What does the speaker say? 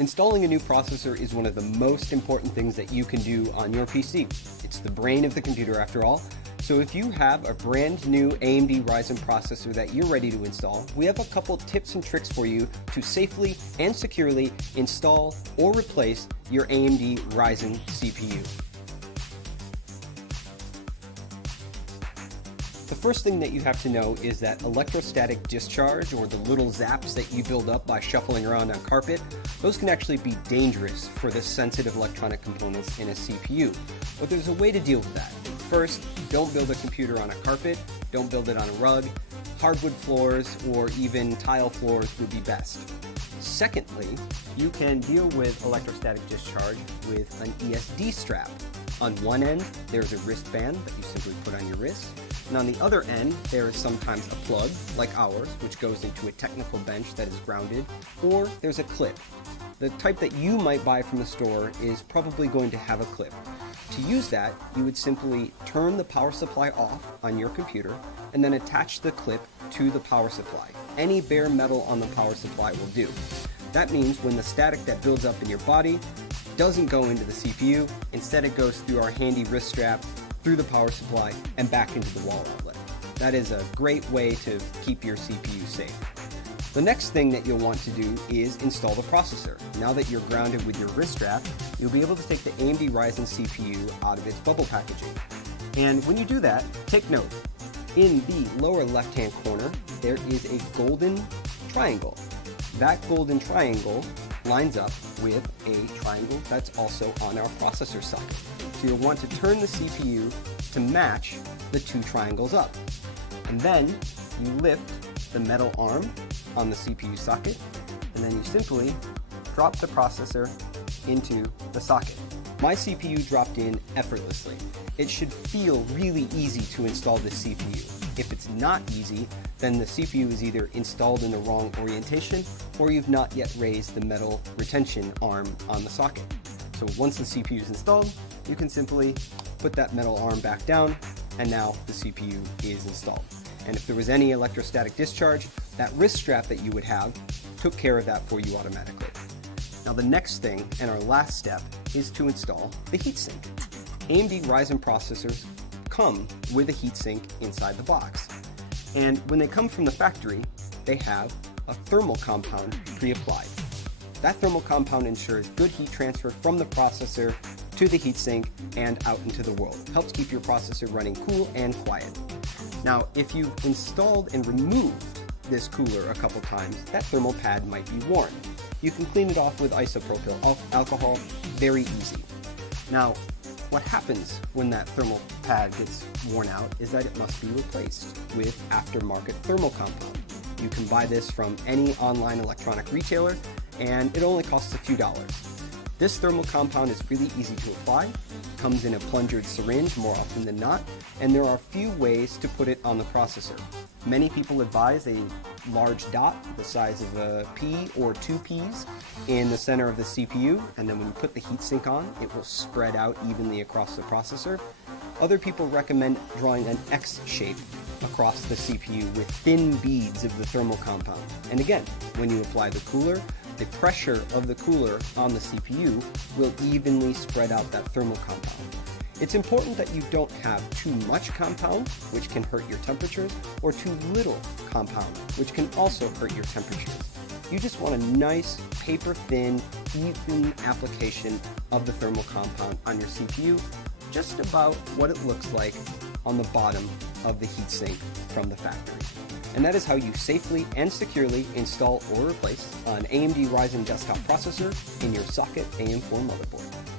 Installing a new processor is one of the most important things that you can do on your PC. It's the brain of the computer after all. So if you have a brand new AMD Ryzen processor that you're ready to install, we have a couple tips and tricks for you to safely and securely install or replace your AMD Ryzen CPU. The first thing that you have to know is that electrostatic discharge, or the little zaps that you build up by shuffling around on carpet, those can actually be dangerous for the sensitive electronic components in a CPU. But there's a way to deal with that. First, don't build a computer on a carpet, don't build it on a rug. Hardwood floors or even tile floors would be best. Secondly, you can deal with electrostatic discharge with an ESD strap. On one end, there's a wristband that you simply put on your wrist. And on the other end, there is sometimes a plug, like ours, which goes into a technical bench that is grounded, or there's a clip. The type that you might buy from the store is probably going to have a clip. To use that, you would simply turn the power supply off on your computer and then attach the clip to the power supply. Any bare metal on the power supply will do. That means when the static that builds up in your body doesn't go into the CPU, instead it goes through our handy wrist strap, through the power supply, and back into the wall outlet. That is a great way to keep your CPU safe. The next thing that you'll want to do is install the processor. Now that you're grounded with your wrist strap, you'll be able to take the AMD Ryzen CPU out of its bubble packaging. And when you do that, take note. In the lower left-hand corner, there is a golden triangle. That golden triangle lines up with a triangle that's also on our processor socket. So you'll want to turn the CPU to match the two triangles up. And then you lift the metal arm on the CPU socket, and then you simply drop the processor into the socket. My CPU dropped in effortlessly. It should feel really easy to install this CPU. If it's not easy, then the CPU is either installed in the wrong orientation or you've not yet raised the metal retention arm on the socket. So once the CPU is installed, you can simply put that metal arm back down, and now the CPU is installed. And if there was any electrostatic discharge, that wrist strap that you would have took care of that for you automatically. Now the next thing, and our last step, is to install the heatsink. AMD Ryzen processors come with a heatsink inside the box. And when they come from the factory, they have a thermal compound pre-applied. That thermal compound ensures good heat transfer from the processor to the heatsink and out into the world. It helps keep your processor running cool and quiet. Now, if you've installed and removed this cooler a couple times, that thermal pad might be worn. You can clean it off with isopropyl alcohol, very easy. Now, what happens when that thermal pad gets worn out is that it must be replaced with aftermarket thermal compound. You can buy this from any online electronic retailer, and it only costs a few dollars. This thermal compound is really easy to apply, comes in a plungered syringe more often than not, and there are a few ways to put it on the processor. Many people advise a large dot the size of a pea or 2 peas in the center of the CPU, and then when you put the heatsink on, it will spread out evenly across the processor. Other people recommend drawing an X shape across the CPU with thin beads of the thermal compound. And again, when you apply the cooler, the pressure of the cooler on the CPU will evenly spread out that thermal compound. It's important that you don't have too much compound, which can hurt your temperatures, or too little compound, which can also hurt your temperatures. You just want a nice, paper-thin, even application of the thermal compound on your CPU, just about what it looks like on the bottom of the heatsink from the factory. And that is how you safely and securely install or replace an AMD Ryzen desktop processor in your socket AM4 motherboard.